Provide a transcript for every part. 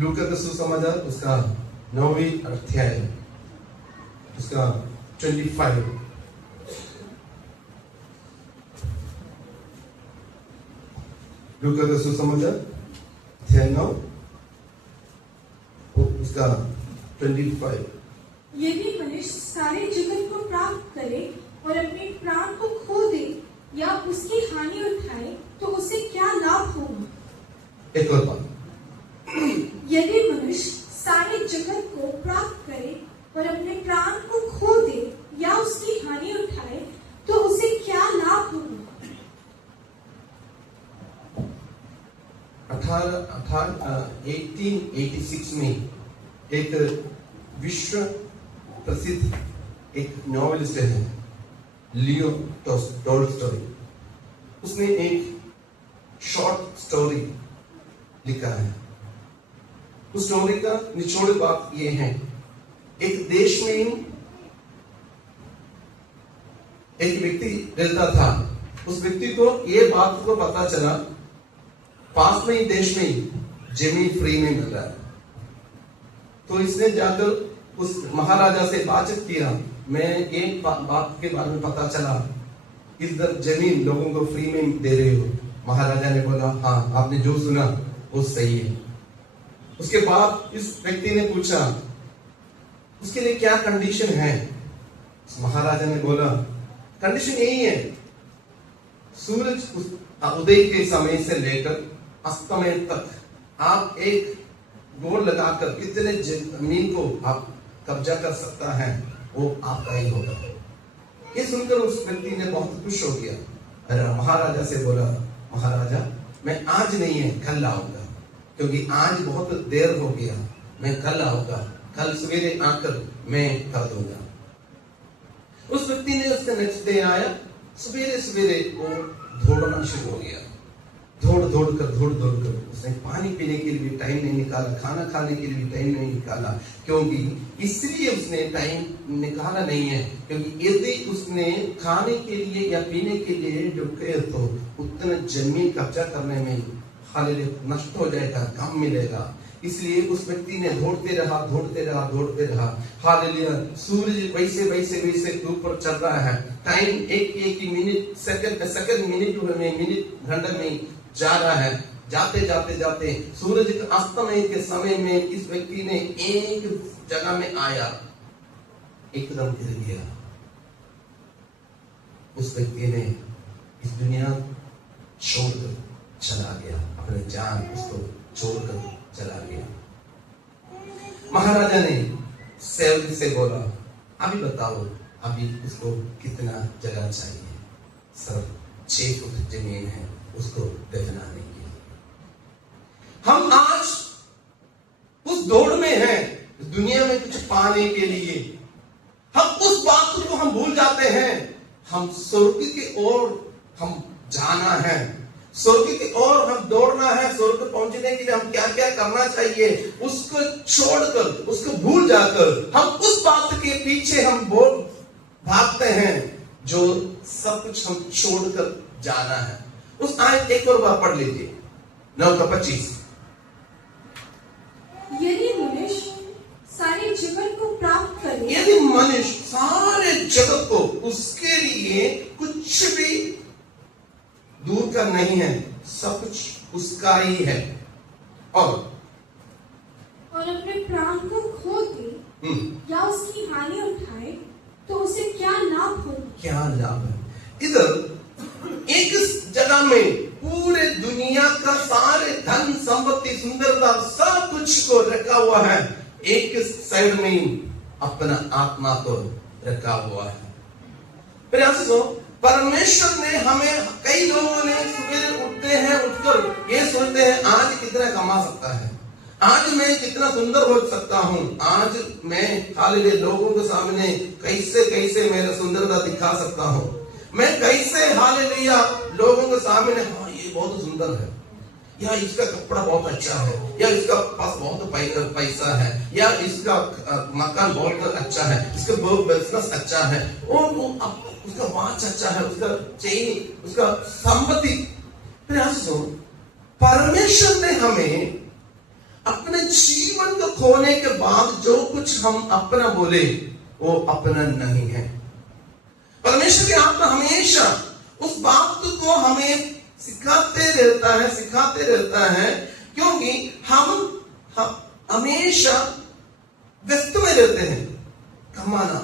लूका का सुसमाचार उसका 9वीं अध्याय उसका 25। लूका का सुसमाचार अध्याय 9 उसका 25। यदि मनुष्य सारे जगत को प्राप्त करे और अपने प्राण को खो दे या उसकी हानि उठाए तो उसे क्या लाभ होगा। एक और बात, यदि मनुष्य सारे जगत को प्राप्त करे और अपने प्राण को खो दे या उसकी हानि उठाए तो उसे क्या लाभ होगा। 1886 में एक विश्व प्रसिद्ध एक नॉवेलिस्ट है लियो टॉल्स्टॉय। उसने एक शॉर्ट स्टोरी लिखा है। उस स्टोरी का निचोड़ बात यह है, एक देश में एक व्यक्ति रहता था। उस व्यक्ति को यह बात को पता चला पास में ही देश में ही जमीन फ्री में मिल रहा है। तो इसने जाकर उस महाराजा से बातचीत किया, मैं एक बात के बारे में पता चला, इधर जमीन लोगों को फ्री में दे रहे हो। महाराजा ने बोला, हाँ आपने जो सुना वो सही है। उसके बाद इस व्यक्ति ने पूछा उसके लिए क्या कंडीशन है। महाराजा ने बोला कंडीशन यही है, सूरज उदय के समय से लेकर अस्तमय तक आप एक गोल लगाकर कितने जमीन को आप कब्जा कर सकता है वो आपका ही होगा। ये सुनकर उस व्यक्ति ने बहुत खुश हो गया। अरे महाराजा से बोला, महाराजा मैं आज नहीं है कल आऊंगा, क्योंकि आज बहुत देर हो गया, मैं कल आऊंगा, कल सवेरे आकर मैं कर दूंगा। उस व्यक्ति ने उसके नेक्स्ट डे आया, सवेरे सवेरे वो दौड़ना शुरू हो गया। दौड़ कर उसने पानी पीने के लिए भी टाइम नहीं निकाला, खाना खाने के लिए भी टाइम नहीं निकाला। क्योंकि इसलिए उसने टाइम निकाला नहीं है क्योंकि यदि उसने खाने के लिए या पीने के लिए रुके तो उतना जमीन कब्जा करने में हालेलुया नष्ट हो जाएगा, कम मिलेगा। इसलिए उस व्यक्ति ने दौड़ते रहा। हालेलुया सूरज वैसे ऊपर चल रहा है। टाइम एक ही मिनट सेकंड मिनट घंटे में जा रहा है। जाते सूरज के अस्तमय के समय में इस व्यक्ति ने एक जगह में आया, एकदम गिर गया। उस व्यक्ति ने इस दुनिया छोड़कर चला गया, अपने जान उसको छोड़कर चला गया। महाराजा ने सेवक से बोला, अभी बताओ अभी उसको कितना जगह चाहिए। सिर्फ 6 फुट जमीन है उसको दफनाने के लिए। हम आज उस दौड़ में हैं दुनिया में कुछ पाने के लिए। हम उस बात को हम भूल जाते हैं। हम स्वर्ग की ओर हम जाना है, स्वर्ग की ओर हम दौड़ना है। स्वर्ग पहुंचने के लिए हम क्या क्या करना चाहिए उसको छोड़कर, उसको भूल जाकर हम उस बात के पीछे हम भागते हैं जो सब कुछ हम छोड़कर जाना है। उस आयत एक और बार पढ़ लीजिए, 9:25। यदि मनुष्य सारे जगत को प्राप्त करे, यदि मनुष्य सारे जगत को, उसके लिए कुछ भी दूर का नहीं है, सब कुछ उसका ही है, और अपने प्राण को खो दे या उसकी हानि उठाए तो उसे क्या लाभ होगा। क्या लाभ है। इधर एक जगह में पूरे दुनिया का सारे धन संपत्ति सुंदरता सब कुछ को रखा हुआ है, एक साइड में अपना आत्मा को रखा हुआ है। प्रयासों परमेश्वर ने हमें, कई लोगों ने सवेरे उठते हैं, उठकर ये सोचते हैं आज कितना कमा सकता है, आज मैं कितना सुंदर हो सकता हूं, आज मैं हालेलुया लोगों के सामने कैसे मेरा सुंदरता दिखा सकता हूं, मैं कैसे हालेलुया लोगों के सामने, हाँ ये बहुत सुंदर है, या इसका कपड़ा बहुत अच्छा है, या इसका पास बहुत पैसा है, या इसका मकान बहुत अच्छा है, इसका बिजनेस अच्छा है, और उसका वॉच अच्छा है, उसका चेन, उसका संपत्ति। प्रयास परमेश्वर ने हमें अपने जीवन को खोने के बाद जो कुछ हम अपना बोले वो अपना नहीं है। परमेश्वर की आत्मा हमेशा उस बात को हमें सिखाते रहता है, क्योंकि हम हमेशा व्यस्त में रहते हैं। कमाना,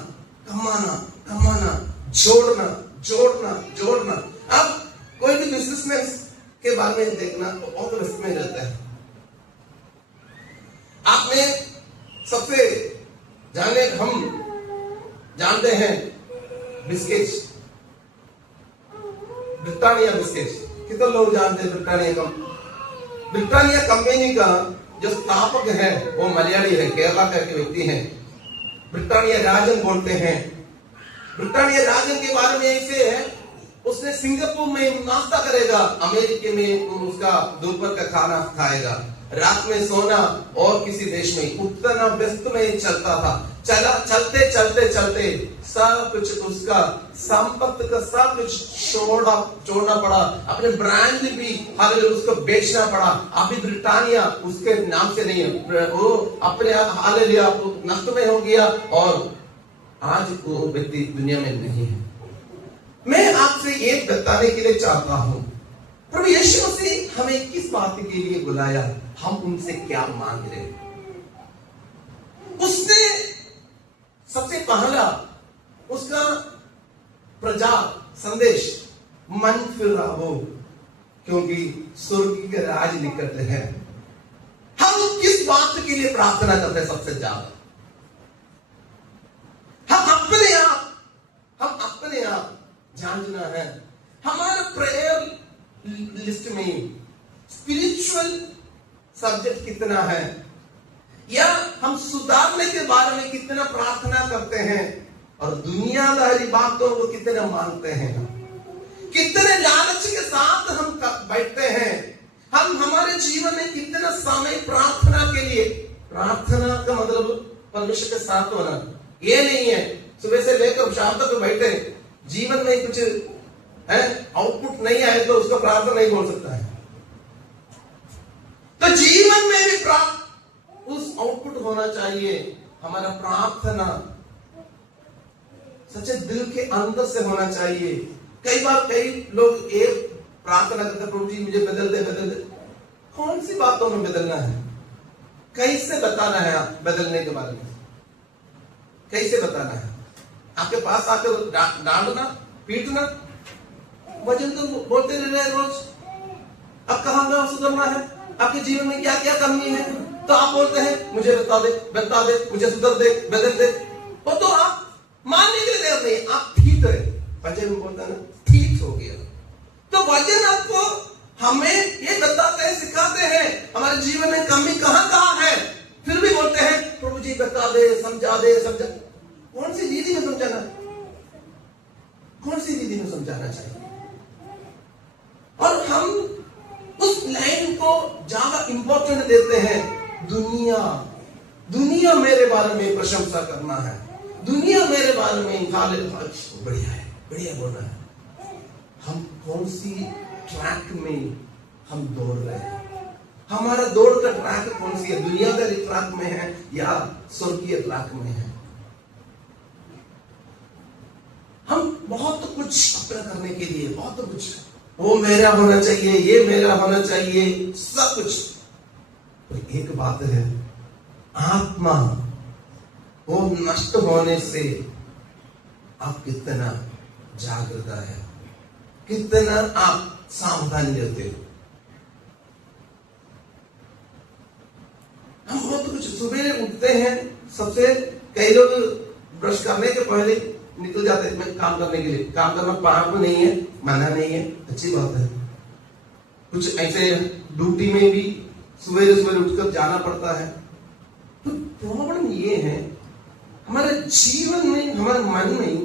जोड़ना। अब कोई भी बिजनेसमैन के बारे में देखना तो बहुत व्यस्त में रहता है। आपने सबसे हम जानते हैं बिस्किट्स, ब्रिटानिया बिस्किट्स। कितने लोग जानते हैं ब्रिटानिया कंपनी का जो स्थापक है वो मलयाली है, केरला का एक व्यक्ति है। ब्रिटानिया राजन बोलते हैं। ब्रिटानिया राजन के बारे में ऐसे है, उसने सिंगापुर में नाश्ता करेगा, अमेरिका में उसका दोपहर का खाना खाएगा, रात में सोना और किसी देश में उतना व्यस्त में चलता था। चलते सब कुछ उसका संपत्ति का सब कुछ छोड़ना पड़ा, अपने ब्रांड भी उसको बेचना पड़ा। अभी ब्रिटानिया उसके नाम से नहीं है, वो अपने नष्ट में हो गया और आज वो व्यक्ति दुनिया में नहीं है। मैं आपसे ये बताने के लिए चाहता हूं, प्रभु यीशु मसीह हमें किस बात के लिए बुलाया, हम उनसे क्या मांग रहे हैं। उसने सबसे पहला उसका प्रचार संदेश मन फिरावो, क्योंकि स्वर्ग के राज निकट है। हम किस बात के लिए प्रार्थना करते हैं सबसे ज्यादा? हम अपने आप जानना है। हमारा प्रेयर लिस्ट में स्पिरिचुअल सब्जेक्ट कितना है, या हम सुधारने के बारे में कितना प्रार्थना करते हैं, और दुनियादारी बातों को कितना मानते हैं, कितने लालच के साथ हम बैठते हैं। हम हमारे जीवन में कितना समय प्रार्थना के लिए, प्रार्थना का मतलब परमेश्वर के साथ होना ये नहीं है सुबह से लेकर शाम तक बैठे, जीवन में कुछ है आउटपुट नहीं आए तो उसका प्रार्थना नहीं बोल सकता है। तो जीवन में भी उस आउटपुट होना चाहिए। हमारा प्रार्थना सच्चे दिल के अंदर से होना चाहिए। कई लोग एक प्रार्थना करते, प्रभु जी मुझे बदल दे। कौन सी बातों में बदलना है? कैसे बताना है आप बदलने के बारे में? कैसे बताना है? आपके पास आकर डांटना, पीटना, वजन तो बोलते रह रहे रोज। अब कहां सुधरना है, आपके जीवन में क्या क्या कमी है, तो आप बोलते हैं मुझे बता दे, मुझे सुधर दे, बदल दे। वो तो आप मानने के लिए तैयार नहीं, आप ठीक है। वजन में बोलता है ना, ठीक हो गया। तो वजन आपको हमें ये बताते हैं, सिखाते हैं हमारे जीवन में कमी कहां है, फिर भी बोलते हैं प्रभु जी बता दे, समझा दे। कौन सी विधि में समझाना, कौन सी विधि में समझाना चाहिए? और हम उस लाइन को ज्यादा इंपॉर्टेंट देते हैं। दुनिया मेरे बारे में प्रशंसा करना है, दुनिया मेरे बारे में बढ़िया बोलना है। हम कौन सी ट्रैक में हम दौड़ रहे हैं? हमारा दौड़ का ट्रैक कौन सी है? दुनिया का ट्रैक में है या स्वर्गीय ट्रैक में है? हम बहुत कुछ अपना करने के लिए, बहुत कुछ, वो मेरा होना चाहिए, ये मेरा होना चाहिए, सब कुछ। पर एक बात है, आत्मा वो नष्ट होने से आप कितना जागृत है, कितना आप सावधान रहते हो। हम बहुत कुछ सुबह उठते हैं, सबसे कई लोग ब्रश करने के पहले निकल जाते हैं मैं काम करने के लिए। काम करना पाप नहीं है, मना नहीं है, अच्छी बात है। कुछ ऐसे ड्यूटी में भी सुबह उठकर जाना पड़ता है। तो प्रॉब्लम ये है, हमारे जीवन में, हमारे मन में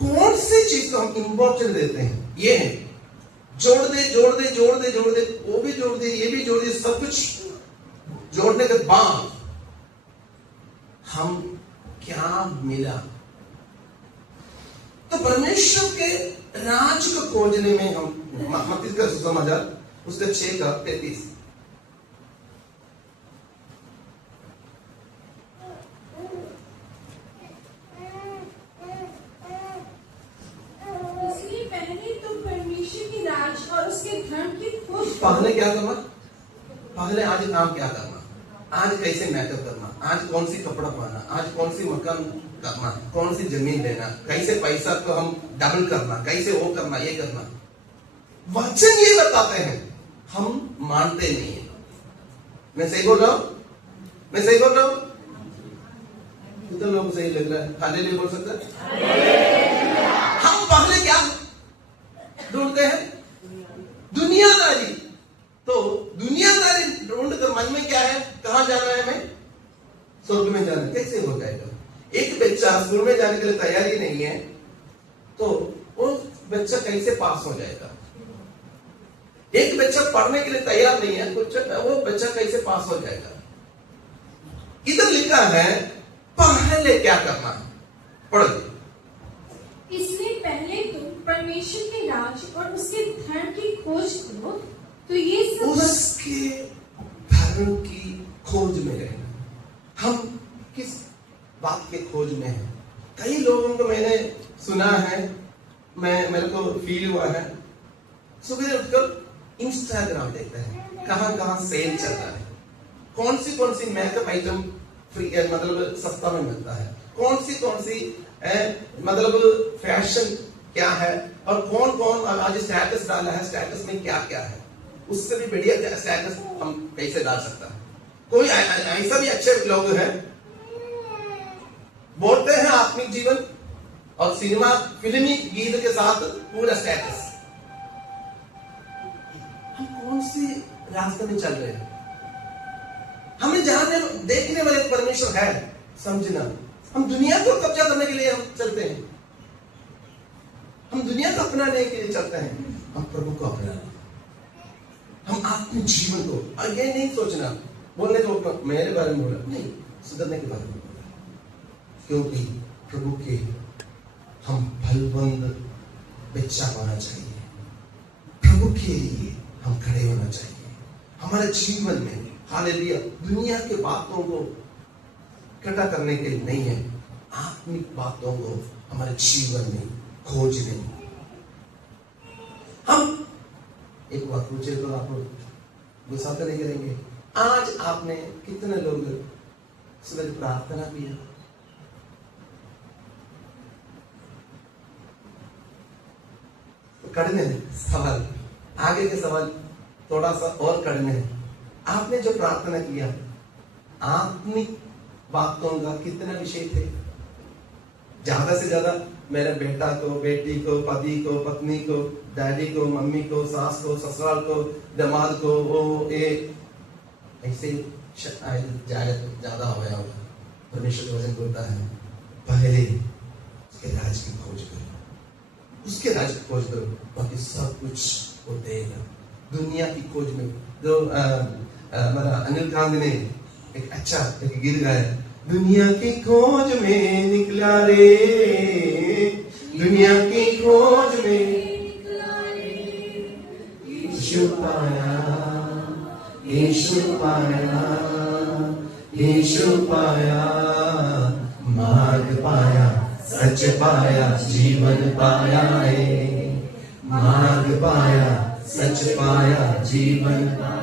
कौन सी चीज को हम इंपॉर्टेंट देते हैं? ये है जोड़ दे, वो भी जोड़ दे, ये भी जोड़ दे, सब कुछ जोड़ने के बाद हम क्या मिला? तो परमेश्वर के राज को खोजने में हम मत्ती का सुसमाचार उसके 6 का 33 पहले क्या करना, पहले आज काम क्या करना, आज कैसे मेकअप करना, आज कौन सी कपड़ा पहनना, आज कौन सी मकान करना, कौन सी जमीन लेना, कैसे पैसा को हम डबल करना, कैसे वो करना, ये करना। वचन ये बताते हैं, हम मानते नहीं है। मैं सही बोल रहा हूं? मैं सही बोल रहा हूं? कितने लोगों को सही लग रहा है? हालेलुया बोल सकते हैं? हम पहले क्या ढूंढते हैं? दुनियादारी। तो दुनियादारी ढूंढ कर मन में क्या है, कहां जाना है, हमें स्वर्ग में जाना। कैसे हो जाएगा? एक बच्चा स्कूल में जाने के लिए तैयारी नहीं है तो वो बच्चा कैसे पास हो जाएगा? एक बच्चा पढ़ने के लिए तैयार नहीं है, वो बच्चा कैसे पास हो जाएगा? इधर लिखा है पहले क्या करना है, पढ़ो। इसलिए पहले तुम परमेश्वर के राज और उसके धर्म की खोज करो, तो ये सब उसके धर्म की खोज में रहना। हम किस बात के खोज में हैं? कई लोगों को मैंने सुना है, मेरे को फील हुआ है, सुबह उठकर इंस्टाग्राम देखते हैं, कहां कहां सेल चल रहा है, कौन सी मेकअप आइटम फ्री मतलब सस्ता में मिलता है, कौन सी मतलब फैशन क्या है, और कौन कौन आज स्टेटस डाला है, स्टेटस में क्या क्या है, उससे भी बढ़िया स्टेटस हम कैसे डाल सकता है। कोई ऐसा भी अच्छे लोग हैं बोलते हैं आत्मिक जीवन और सिनेमा फिल्मी गीत के साथ पूरा स्टेटस। हम कौन सी रास्ते में चल रहे हैं? हमें जानने देखने वाले परमेश्वर है, समझना। हम दुनिया को कब्जा करने के लिए हम चलते हैं, हम दुनिया को अपनाने के लिए चलते हैं, हम प्रभु को अपनाने, हम आत्मिक जीवन को। और ये नहीं सोचना बोलने को मेरे बारे में बोला नहीं, सुधरने के बारे में बोला, क्योंकि प्रभु के हम फलबंद बच्चा होना चाहिए, प्रभु के लिए हम खड़े होना चाहिए हमारे जीवन में। हालेलुया। दुनिया के बातों को इकट्ठा करने के लिए नहीं है, आत्मिक बातों को हमारे जीवन में खोजने। हम एक बात पूछे तो आप गुस्सा तो नहीं करेंगे? आज आपने कितने लोग सुबह प्रार्थना किया? तो कड़ने सवाल, आगे के सवाल थोड़ा सा और कड़ने हैं। आपने जो प्रार्थना किया, आत्मिक बातों का कितना विषय थे? ज्यादा से ज्यादा मेरे बेटा को, बेटी को, पति को, पत्नी को, डैडी को, मम्मी को, सास को, ससुराल को, दामाद को, वो ऐसे ज्यादा हो गया होगा। परमेश्वर का वचन बोलता है पहले उसके राज की खोज करो, उसके राज की खोज करो, बाकी सब कुछ वो देगा। दुनिया की खोज में जो हमारा अनिल कांग ने एक अच्छा एक गीत गाया, दुनिया की खोज में निकला रे, दुनिया की खोज में यीशु पाया, यीशु पाया, यीशु पाया, मार्ग पाया, सच पाया, जीवन पाया है, मार्ग पाया, सच पाया, जीवन पाया।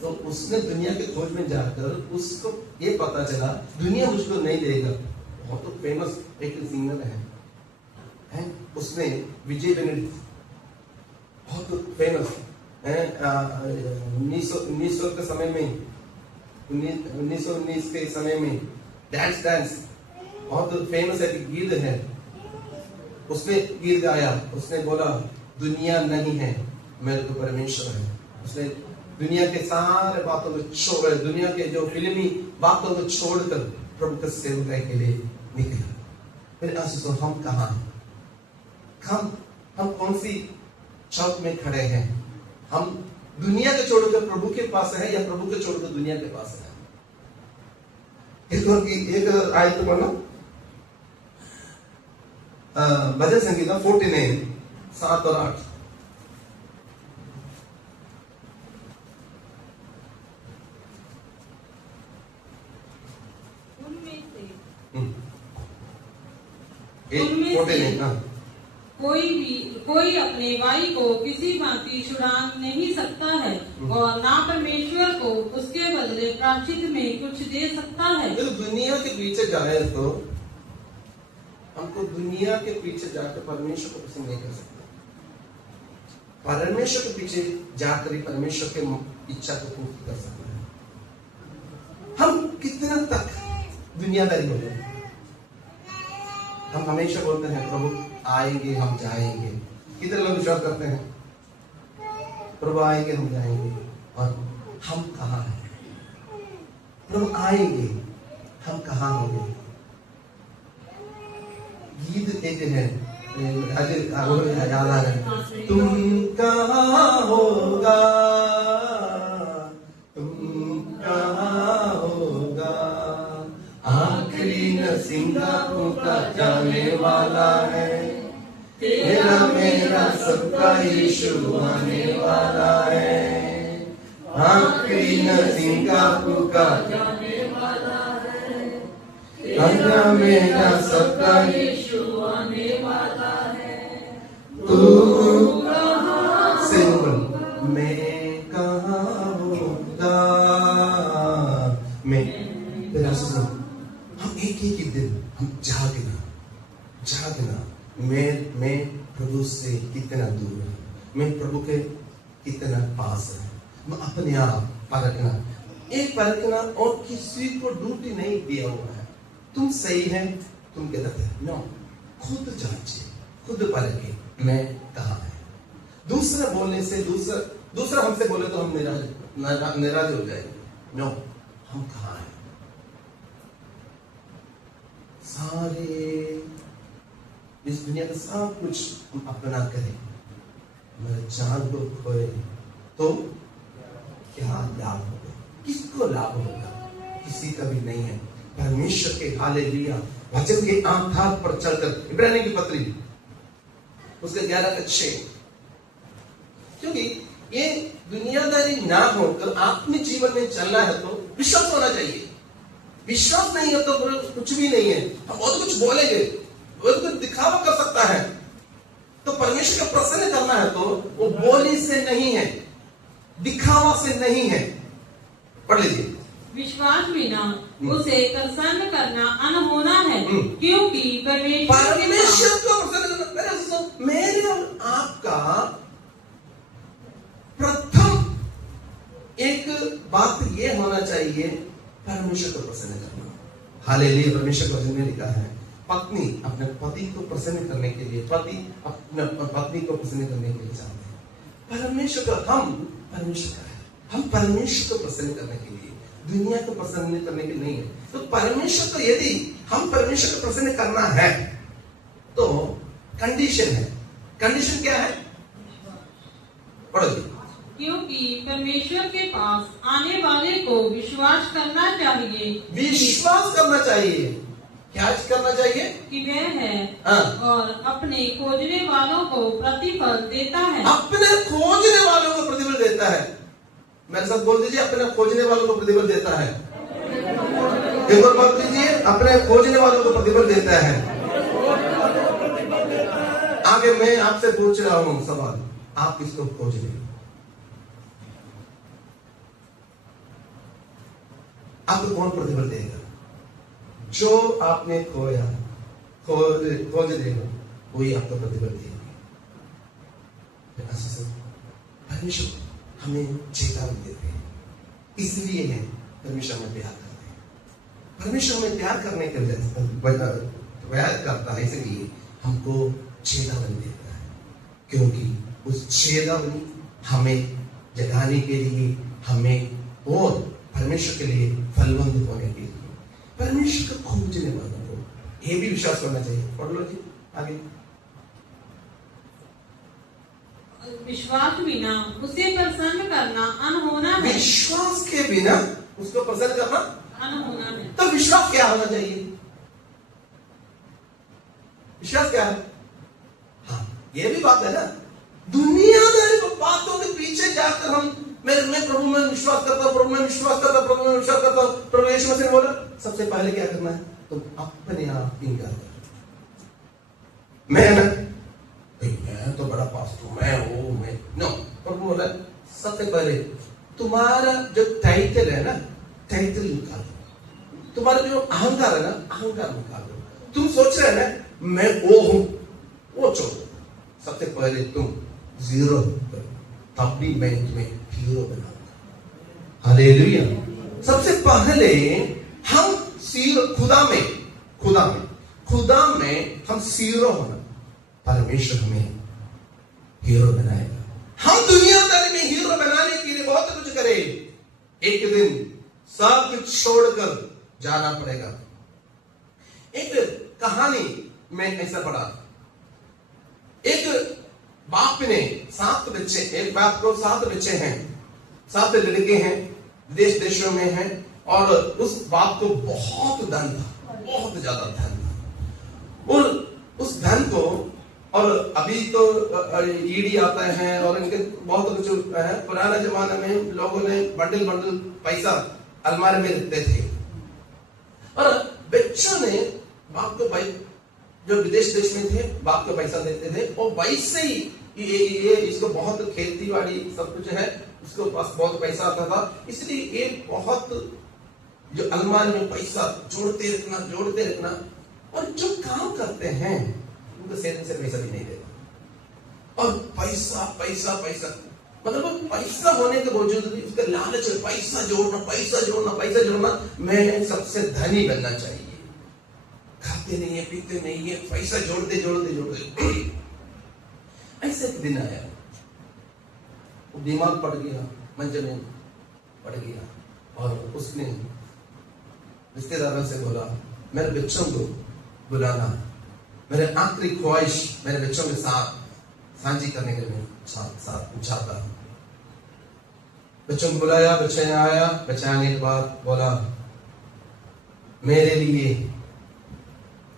तो उसने दुनिया के खोज में जाकर उसको ये पता चला दुनिया मुझको नहीं देगा। बहुत तो फेमस एक सिंगर है, उसने विजय बेनेडिक्ट, बहुत फेमस है, 1900 के समय में, 1919 के समय में डांस बहुत फेमस है, गीत है। उसने गीत गाया, उसने बोला दुनिया नहीं है, मेरे को परमेश्वर है। उसने दुनिया के सारे बातों को छोड़, दुनिया के जो फिल्मी बातों को छोड़कर प्रभु के सेवकाई के लिए निकला। फिर आंसू हम कहाँ हैं? हम कौन सी चौक में खड़े हैं? हम दुनिया के छोड़कर प्रभु के पास है या प्रभु के छोड़कर दुनिया के पास है? एक आयत पढ़ना, भजन संगीता 49 7 और 8। उनमें से कोई भी कोई अपने भाई को किसी भांति छुड़ा नहीं सकता है और ना परमेश्वर को उसके बदले प्रायश्चित में कुछ दे सकता है। तो दुनिया के पीछे जाए तो हमको दुनिया के पीछे जाकर परमेश्वर को पसंद नहीं कर सकते। परमेश्वर के पीछे जाकर ही परमेश्वर के इच्छा को पूर्ति कर सकते हैं। हम कितना तक दुनियादारी हो गए। हम हमेशा बोलते हैं प्रभु आएंगे हम जाएंगे। कितने लोग विश्वास करते हैं प्रभु आएंगे हम जाएंगे, और हम कहाँ हैं? प्रभु आएंगे हम कहाँ होंगे? गीत एक है याद आ रहा है, तुम कहाँ होगा, तुम कहाँ होगा, आखिरी सिंगापुर का जाने वाला है, तेरा मेरा सबका यीशु आने वाला है, आखिरी सिंगापुर का जाने वाला है, तेरा मेरा सबका यीशु आने वाला है, तू कहाँ से मैं कहाँ होगा, मैं तेरा हम एक ही दिन हम जागना मैं प्रभु से कितना दूर है, मैं प्रभु के कितना पास है, मैं अपने आप परखना और किसी को ड्यूटी नहीं दिया हुआ है। तुम सही है तुम गलत है, नो, खुद जांचे, खुद परखे मैं कहाँ है। दूसरा बोलने से दूसरा हमसे बोले तो हम निराश हो जाएंगे। नो, हम कहाँ हैं? सारे इस दुनिया का सब कुछ हम अपना करें, मेरे जान को खोए तो क्या लाभ होगा? किसको लाभ होगा? किसी का भी नहीं है। परमेश्वर के हालेलुया वचन के आधार पर चलकर, इब्रानी की पत्री उसके 11:6, क्योंकि ये दुनियादारी ना होकर अपने जीवन में चलना है तो विश्वास होना चाहिए। विश्वास नहीं है तो कुछ भी नहीं है। हम बहुत कुछ बोलेंगे, बहुत कुछ दिखावा कर सकता है, तो परमेश्वर को प्रसन्न करना है तो वो बोली से नहीं है, दिखावा से नहीं है। पढ़ लीजिए। विश्वास बिना उसे प्रसन्न करना अनहोना है, क्योंकि परमेश्वर को प्रसन्न करना मेरे और आपका प्रथम एक बात ये होना चाहिए, परमेश्वर को प्रसन्न करना। हालेलुया। परमेश्वर का वचन में लिखा है, पत्नी अपने पति को प्रसन्न करने के लिए, पति अपने पत्नी को प्रसन्न करने के लिए चाहते हैं। परमेश्वर का हम परमेश्वर का है, हम परमेश्वर को प्रसन्न करने के लिए, दुनिया को प्रसन्न करने के लिए नहीं है। तो परमेश्वर को यदि हम परमेश्वर को प्रसन्न करना है तो कंडीशन है। कंडीशन क्या है? पढ़ो जी। क्योंकि परमेश्वर के पास आने वाले को विश्वास करना चाहिए। विश्वास करना चाहिए। क्या करना चाहिए? कि वह है और अपने खोजने वालों को प्रतिफल देता है। अपने खोजने वालों को प्रतिफल देता है। मेरे साथ बोल दीजिए, अपने खोजने वालों को प्रतिफल देता है। एक और बात दीजिए, अपने खोजने वालों को प्रतिफल देता है। आगे मैं आपसे पूछ रहा हूं सवाल, आप किसको खोज रहे हो? आपको कौन प्रतिफल देगा? जो आपने खोया, खोज देगा, वही आपको प्रतिफल देगा। परमेश्वर हमें चेतावनी देते हैं, इसलिए है परमेश्वर हमें प्यार करते हैं। परमेश्वर हमें प्यार करने के लिए प्यार करता है, इसलिए हमको चेतावनी देता है, क्योंकि उस चेतावनी हमें जगाने के लिए, हमें और परमेश्वर के लिए फलवंत होने के लिए, परमेश्वर को खोजने वालों को ये भी विश्वास करना चाहिए। पढ़ लो जी आगे। विश्वास बिना उसे प्रसन्न करना अनहोना है। विश्वास के बिना उसको प्रसन्न करना अनहोना है। तो विश्वास क्या होना चाहिए? विश्वास क्या है? हाँ, ये भी बात है ना, दुनियादारी बातों के पीछे जाकर हम मैं प्रभु में विश्वास करता हूं, प्रभु में विश्वास करता हूं, प्रभु में विश्वास करता हूं। प्रभु यीशु मसीह ने बोला सबसे पहले क्या करना है? तुम अपने आप इनकार करो। मैं तो बड़ा पास्टर, मैं नो। प्रभु बोला सबसे पहले तुम्हारा जो टाइटल है ना, टाइटल निकाल दो। तुम्हारा जो अहंकार है ना, अहंकार निकाल दो। तुम सोच रहे हैं ना मैं वो हूं, वो छोड़ो। सबसे पहले तुम जीरो करो, तब भी मैं तुम्हें हीरो बनाऊंगा। हालेलुया। सबसे पहले हम खुदा में हम जीरो होना, परमेश्वर हमें हीरो बनाएगा। हम दुनियादारी में हीरो बनाने के लिए बहुत कुछ करें, एक दिन सब कुछ छोड़कर जाना पड़ेगा। एक कहानी में ऐसा पढ़ा, एक बाप ने 7 बच्चे, एक बाप को 7 बच्चे हैं, 7 लड़के हैं, विदेश देशों में हैं, और उस बाप को बहुत धन था, बहुत ज्यादा धन था। और उस धन को, और अभी तो ईडी आता है और इनके बहुत कुछ है, पुराने जमाने में लोगों ने बंडल बंडल पैसा अलमारी में रखते थे। और बच्चों ने बाप को भाई जो विदेश देश में थे, बाप को पैसा देते थे, और वैसे ही ये इसको बहुत खेती बाड़ी सब कुछ है, उसको पास बहुत पैसा आता था, इसलिए ये बहुत जो अलमारी में पैसा जोड़ते रखना, और जो काम करते हैं उनको से पैसा भी नहीं देता, और पैसा मतलब पैसा होने के बावजूद भी उसका लालच है, पैसा जोड़ना, मैं सबसे धनी बनना चाहिए। खाते नहीं है, पीते नहीं है, पैसा जोड़ते ऐसे एक दिन आया, वो बीमार पड़ गया, मंच में पड़ गया, और उसने रिश्तेदारों से बोला मेरे बच्चों को बुलाना, मेरे आखिरी ख्वाहिश मेरे बच्चों के साथ साझी करने के लिए साथ चाहता हूं। बच्चों को बुलाया, बच्चे आया, बचाने के बाद बोला मेरे लिए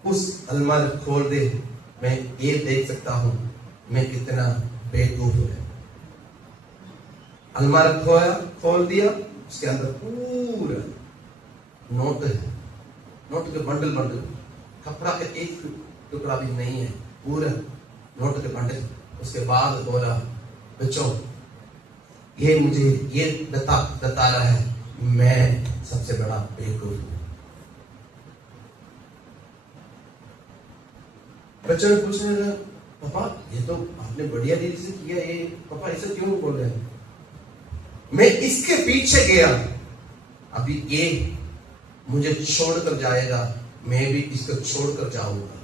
उस अलमारी खोल दे, मैं ये देख सकता हूं मैं कितना बेवकूफ हूं। अलमारी खोल दिया, उसके अंदर पूरा नोट है, नोट के बंडल, कपड़ा का एक टुकड़ा भी नहीं है, पूरा नोट के बंडल। उसके बाद बोला बच्चों ये मुझे ये बता रहा है मैं सबसे बड़ा बेवकूफ हूं। बच्चों ने पूछने लगा पापा ये तो आपने बढ़िया दीदी से किया, ये पापा ऐसा क्यों बोल रहे हैं? मैं इसके पीछे गया, अभी ये मुझे छोड़कर जाएगा, मैं भी इसको छोड़कर जाऊंगा।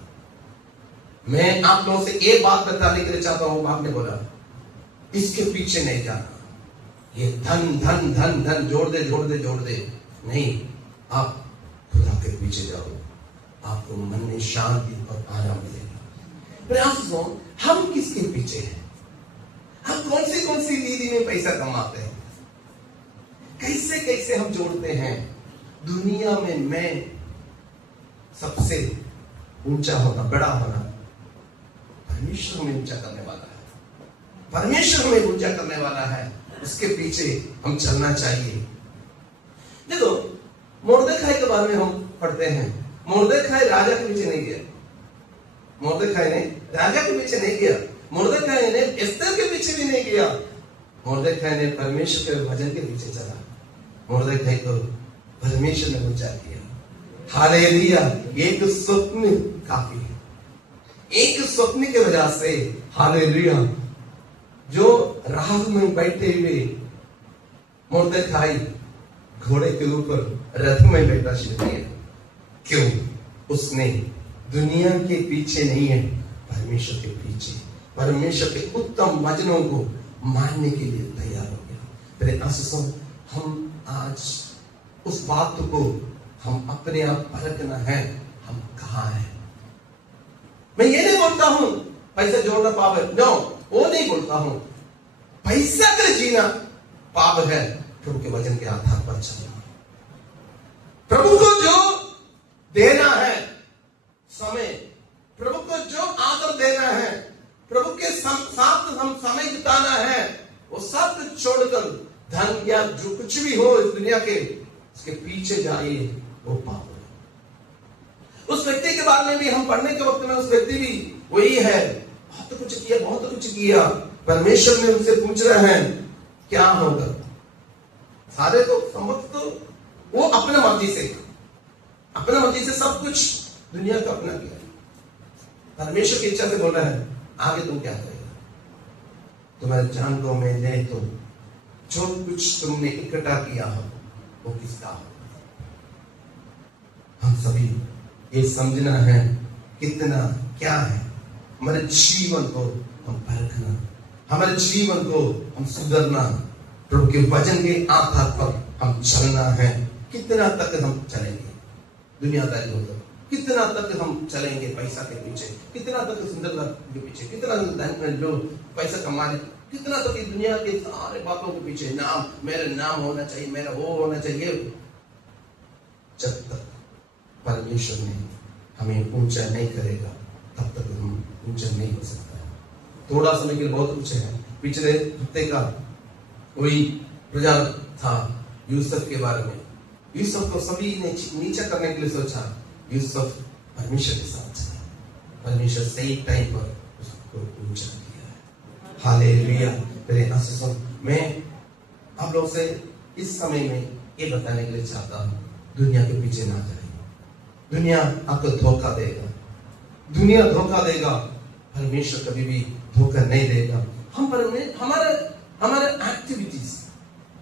मैं आप लोगों से एक बात बताने के लिए चाहता हूं, आपने बोला इसके पीछे नहीं जाना, ये धन जोड़ दे नहीं, आप खुदा के पीछे जाओ, आपको मन में शांति और आराम मिलेगा। हम किसके पीछे हैं? हम कौन सी दीदी में पैसा कमाते हैं, कैसे हम जोड़ते हैं? दुनिया में मैं सबसे ऊंचा होना, बड़ा होना, परमेश्वर हमें ऊंचा करने वाला है, उसके पीछे हम चलना चाहिए। देखो मोर्देखाई के बारे में हम पढ़ते हैं, मोर्देखाई राजा के पीछे नहीं गया, मोर्देखाई ने राजा के पीछे नहीं गया, मोर्देखाई ने एस्तर के पीछे भी नहीं गया, मोर्देखाई ने परमेश्वर के वचन के पीछे चला, मोर्देखाई को परमेश्वर ने ऊंचा किया। हालेलुया। एक स्वप्न काफी है, एक स्वप्न के वजह से, हालेलुया, जो राह में बैठे हुए मोर्देखाई घोड़े के ऊपर रथ में बैठा शुरू किया। क्यों? उसने दुनिया के पीछे नहीं है, परमेश्वर के पीछे, परमेश्वर के उत्तम वचनों को मानने के लिए तैयार हो गया। मेरे आशीषों, हम आज उस बात को हम अपने आप परखना है, हम कहाँ हैं। मैं ये नहीं बोलता हूं पैसा जोड़ना पाप है, नो, वो नहीं बोलता हूं। पैसा कर जीना पाप है, प्रभु के वचन के आधार पर चलना। प्रभु को जो देना है समय, प्रभु को जो आदर देना है, प्रभु के साथ हम समय बिताना है, वो सब कुछ छोड़कर धन या जो कुछ भी हो इस दुनिया के, उसके पीछे जाइए, वो पाप है। उस व्यक्ति के बारे में भी हम पढ़ने के वक्त में, उस व्यक्ति भी वही है, बहुत कुछ किया, बहुत कुछ किया। परमेश्वर ने उनसे पूछ रहे हैं क्या होगा। सारे तो संभव तो वो अपने मर्जी से सब कुछ दुनिया का अपना किया। परमेश्वर की इच्छा से बोल रहा है आगे तुम क्या करेगा। तुम्हारे जान को मैं ले तो जो कुछ तुमने इकट्ठा किया हो वो किसका हो। हम सभी ये समझना है कितना क्या है। हमारे जीवन को हम परखना, हमारे जीवन को हम सुधरना, प्रभु के वचन के आधार पर हम चलना है। कितना तक हम चलेंगे दुनियादारी होकर, कितना तक हम चलेंगे पैसा के पीछे, कितना तक सुंदरता के पीछे, कितना लोग पैसा कमाने, कितना तक दुनिया के सारे बातों के पीछे, नाम, मेरा नाम होना चाहिए, मेरा वो होना चाहिए। जब तक परमेश्वर ने हमें ऊंचा नहीं करेगा तब तक हम ऊंचा नहीं हो सकता। थोड़ा समय के लिए बहुत कुछ है। पिछले हफ्ते का वही प्रजा था यूसुफ के बारे में। यूसुफ को सभी ने नीचा करने के लिए सोचा, यूसुफ परमेश्वर के साथ चला, परमेश्वर सही टाइम पर उसको ऊंचा किया है। हालेलुया। मेरे आशीषों, मैं आप लोग से इस समय में ये बताने के लिए चाहता हूँ, दुनिया के पीछे ना जाइए। दुनिया आपको धोखा देगा, दुनिया धोखा देगा, परमेश्वर कभी भी धोखा नहीं देगा। हमारे एक्टिविटीज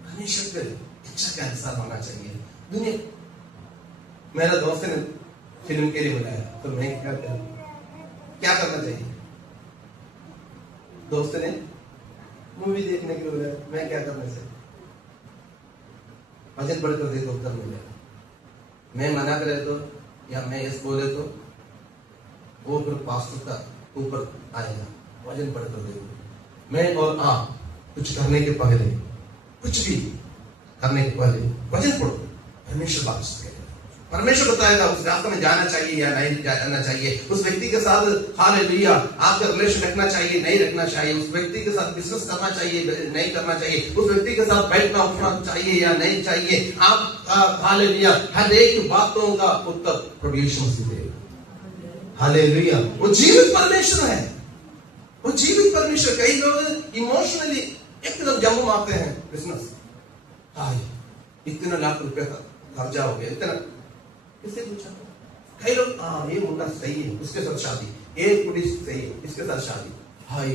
परमेश्वर के इच्छा का हिस्सा होना चाहिए। दुनिया, मेरा दोस्त ने फिल्म के लिए बुलाया तो मैं क्या करना चाहिए। दोस्त ने मूवी देखने के लिए बुलाया, मैं क्या करना चाहिए। वजन बढ़कर दे तो उत्तर मिलेगा। मैं मना करे तो या मैं यस बोले तो वो फिर पास्टर का ऊपर आएगा, वजन बढ़कर दे। मैं और आप कुछ करने के पहले, कुछ भी करने के पहले वचन पढ़ो, परमेश्वर बात करेगा। परमेश्वर बताएगा उस रास्ते में जाना चाहिए या नहीं जाना चाहिए। उस व्यक्ति के साथ हालेलुया आपका रिलेशन रखना चाहिए नहीं रखना चाहिए। उस व्यक्ति के साथ बिजनेस करना चाहिए नहीं करना चाहिए। उस व्यक्ति के साथ बैठना उठना चाहिए या नहीं चाहिए। आप हालेलुया हर एक बातों का उत्तर प्रभु यीशु मसीह देगा। हालेलुया। वो जीवित परमेश्वर है, वो जीवित परमेश्वर। कई लोग इमोशनली एकदम जम्मू मारते हैं। बिजनेस इतना लाख रुपए का खर्चा हो गया, इतना किससे पूछा। कई लोग ये मुंडा सही है उसके साथ शादी, ये पुलिस सही है इसके साथ शादी, हाय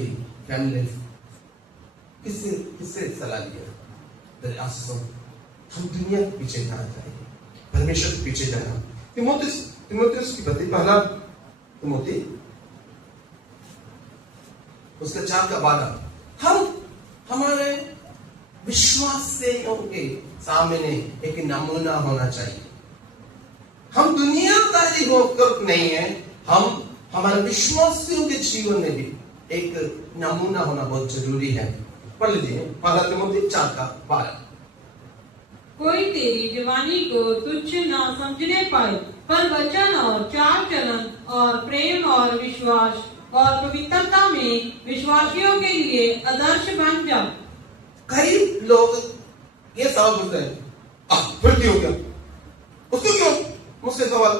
फैमिली किससे सलाह लिया। हम दुनिया के पीछे जाना चाहिए, परमेश्वर के पीछे जाना। तिमोथियुस की पत्री पहला तिमोथी उसका 4:12 हम हमारे विश्वासियों के सामने एक नमूना होना चाहिए। हम दुनियादारी होकर नहीं है, हम हमारे विश्वासियों के जीवन में भी एक नमूना होना बहुत जरूरी है। पढ़ लीजिए पहला तिमोथी 4:12। कोई तेरी जवानी को तुच्छ न समझने पाए, पर वचन और चाल चलन और प्रेम और विश्वास और पवित्रता में विश्वासियों के लिए आदर्श बन जा। कई लोग ये सवाल पूछते हैं, फिर क्यों क्या उसको क्यों मुझसे सवाल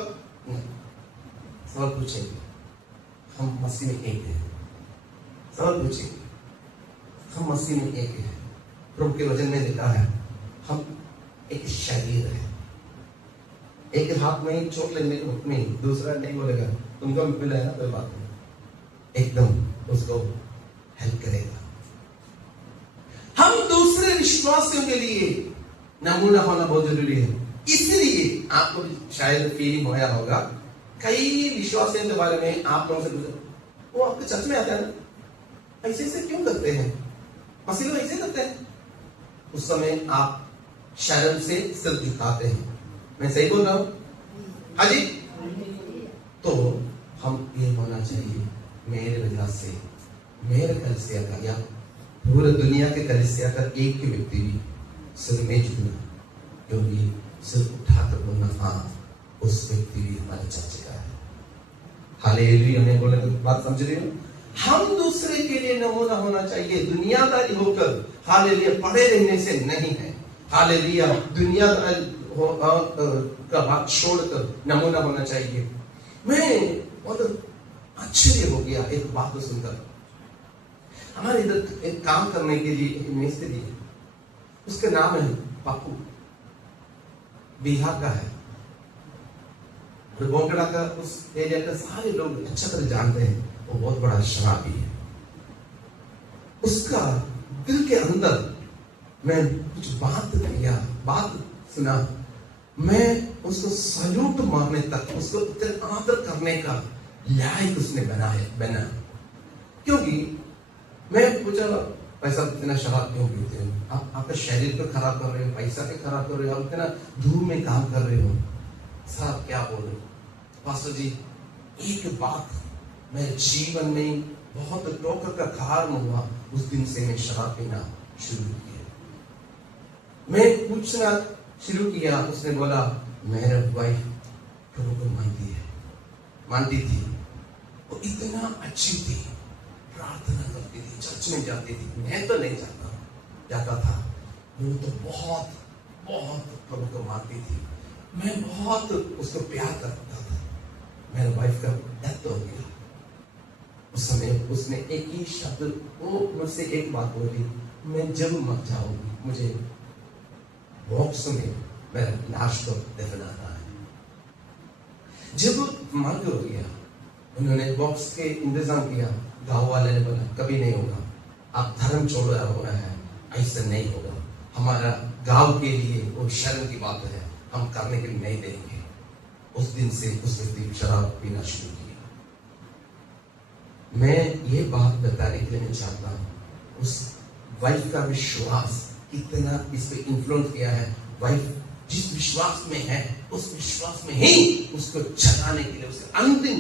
पूछेंगे। हम मसीह में एक है, सवाल पूछेंगे। हम मसीह में एक है। प्रभु के वचन में लिखा है हम एक शरीर है। एक हाथ में चोट लगने के वक्त में दूसरा नहीं बोलेगा तुमको मिला है ना कोई बात नहीं, एकदम उसको हेल्प करेगा। हम दूसरे विश्वासियों के लिए नमूना होना बहुत जरूरी है। इसलिए आपको भी शायद फीलिंग होया होगा, कई विश्वासियों के बारे में आप लोगों से पूछो, वो आपके चर्च में आता है ना, ऐसे क्यों करते हैं, मसीह लोग ऐसे करते हैं। उस समय आप शर्म से सिर झुकाते हैं। मैं सही बोल रहा हूं? हाँ जी। तो हम ये होना चाहिए, मेरे वजह से मेरे कलीसिया का या पूरे दुनिया के कलीसिया का एक ही व्यक्ति भी सिर में झुकना, क्योंकि सिर उठाकर बोलना हाँ उस व्यक्ति भी हमारे चर्च का है। हालेलुया। मैं बोले तो बात समझ रही हो। हम दूसरे के लिए नमूना होना चाहिए, दुनियादारी होकर हालेलुया पड़े रहने से नहीं है। हालेलुया दुनियादारी का बात छोड़कर नमूना होना चाहिए। मैं बहुत आश्चर्य हो गया एक बात को सुनकर। हमारे इधर एक काम करने के लिए एक मिस्त्री है, उसका नाम है पप्पू, बिहार का है। बोंगड़ा का उस एरिया का सारे लोग अच्छा तरह जानते हैं, वो बहुत बड़ा शराबी है। उसका दिल के अंदर मैं कुछ बात सुना, मैं उसको सैल्यूट मारने तक, उसको इतना आदर करने का लायक उसने बना। क्योंकि मैं पूछा, पैसा इतना शराब क्यों पीते हो? आप आपका शरीर को खराब कर रहे हो, पैसा के खराब कर रहे हो, आप इतना धूप में काम कर रहे हो। साहब क्या बोल रहे हो? पास्टर जी, एक बात मेरे जीवन में बहुत ठोकर का कारण हुआ, उस दिन से मैं शराब पीना शुरू किया। मैं पूछना शुरू किया, उसने बोला मेरे वाइफ प्रभु को मानती थी, वो इतना अच्छी थी, प्रार्थना करती थी, चर्च में जाती थी, मैं तो नहीं जाता था, वो तो बहुत प्रभु को मानती थी, मैं बहुत उसको प्यार करता था। मेरे वाइफ का डेथ हो गया। उस समय उसने एक ही शब्द, वो मुझसे एक बात बोली, मैं जब मर जाऊंगी मुझे बॉक्स में मेरा लाश को दफनाना है। जब मर हो गया, उन्होंने बॉक्स के इंतजाम किया। गांव वाले ने बोला कभी नहीं होगा, आप धर्म छोड़ा हुआ है, ऐसा नहीं होगा, हमारा गांव के लिए वो शर्म की बात है, हम करने के लिए नहीं देंगे। उस दिन से उस व्यक्ति शराब पीना शुरू किया। मैं ये बात बताने के लिए नहीं चाहता हूं, उस वाइफ का विश्वास कितना इस पे इन्फ्लुएंस किया है। वाइफ जिस विश्वास में है, उस विश्वास में ही उसको चलाने के लिए, उसके अंतिम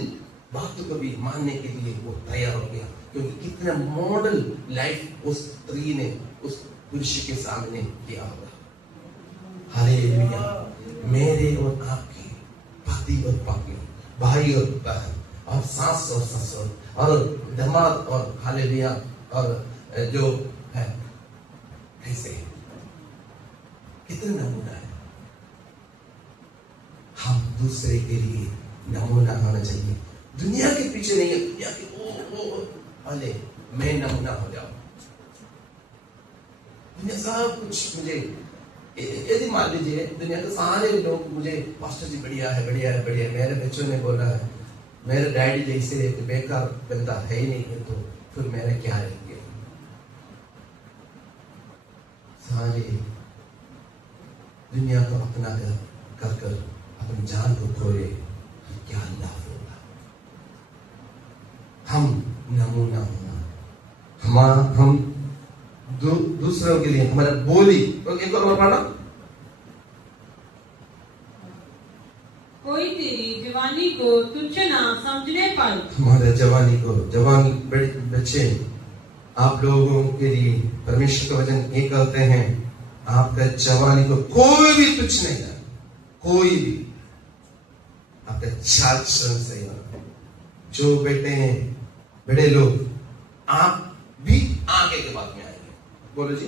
बातों को भी मानने के लिए वो तैयार हो गया। क्योंकि कितना मॉडल लाइफ उस स्त्री ने उस पुरुष के सामने किया होगा। हालेलुया। मेरे और आपकी पति और पत्नी, भाई और बहन, और सास और ससुर, और दामाद और हालेलुया, और जो है कैसे कितने नमूना है। हम दूसरे के लिए नमूना होना चाहिए, दुनिया के पीछे नहीं है। दुनिया के ओ अले मैं नमूना हो जाऊं, दुनिया सब कुछ मुझे, यदि मान लीजिए दुनिया के सारे लोग मुझे पास्टर जी बढ़िया है, बढ़िया है, बढ़िया है। मेरे बच्चों ने बोला है मेरे डैडी जैसे बेकार बंदा है ही नहीं है, तो फिर मेरे क्या रहेंगे? सारे दुनिया को अपना कर अपनी जान को खोए, क्या लाभ होगा? हम नमूना होना, हम दूसरों के लिए हमारा बोली। एक और पढ़ना, कोई तेरी जवानी को तुच्छ ना समझने पाए। हमारे जवानी को, जवान बच्चे, आप लोगों के लिए परमेश्वर का वचन ये कहते हैं, आपका जवानी को कोई भी तुच्छ नहीं है, कोई भी। आपका चाल चलन सही होना। जो बेटे हैं, बड़े लोग, आप भी आगे के बाद में आएंगे। बोलो जी।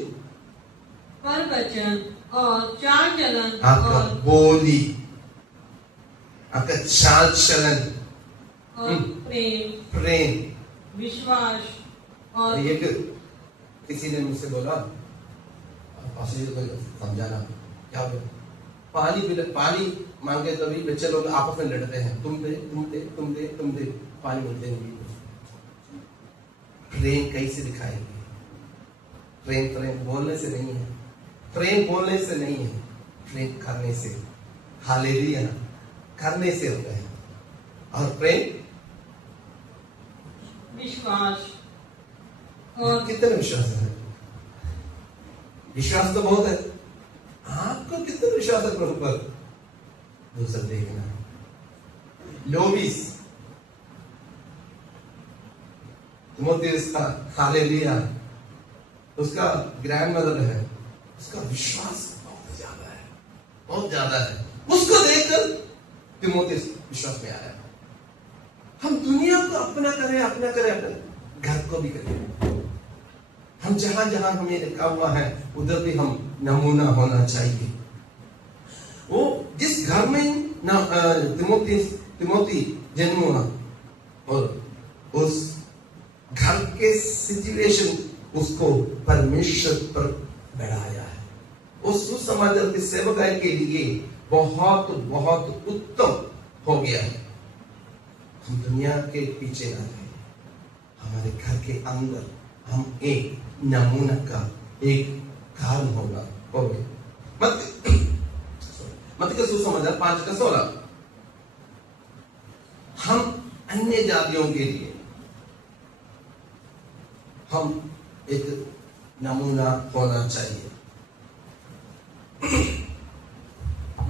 पर वचन और चाल चलन, आपका और बोली, आपका चाल चलन और प्रेम, विश्वास, और ये किसी ने मुझसे बोला, समझाना क्या बोला, पानी मांगे तो भी बच्चे लोग आपस में लड़ते हैं, तुम दे, पानी मिलते नहीं। प्रेम कैसे दिखाएंगे? प्रेम बोलने से नहीं है, प्रेम बोलने से नहीं है, प्रेम करने से। हालेलुया, करने से होता है। और प्रेम, विश्वास, और कितने विश्वास है? विश्वास तो बहुत है, आपको कितना विश्वास है प्रभु पर? दूसरा देखना। लोबिस, तिमोथेयुस का, हालेलुया, उसका ग्रैंड मदर है, उसका विश्वास बहुत ज्यादा है। उसको देखकर तिमोथेयुस विश्वास में आया। हम दुनिया को अपना करें, अपना घर को भी करें। हम जहां जहां हमें लिखा हुआ है उधर भी हम नमूना होना चाहिए। वो जिस घर में तिमोथी जन्म हुआ, और उस घर के सिचुएशन उसको परमेश्वर पर बढ़ाया है। उस सुसमाचार की सेवकाई के लिए बहुत बहुत उत्तम हो गया है। हम दुनिया के पीछे ना रहे, हमारे घर के अंदर हम एक नमूना का एक कारण होगा हो गए। मत्ती का सुसमाचार 5:16 हम अन्य जातियों के लिए हम एक नमूना होना चाहिए।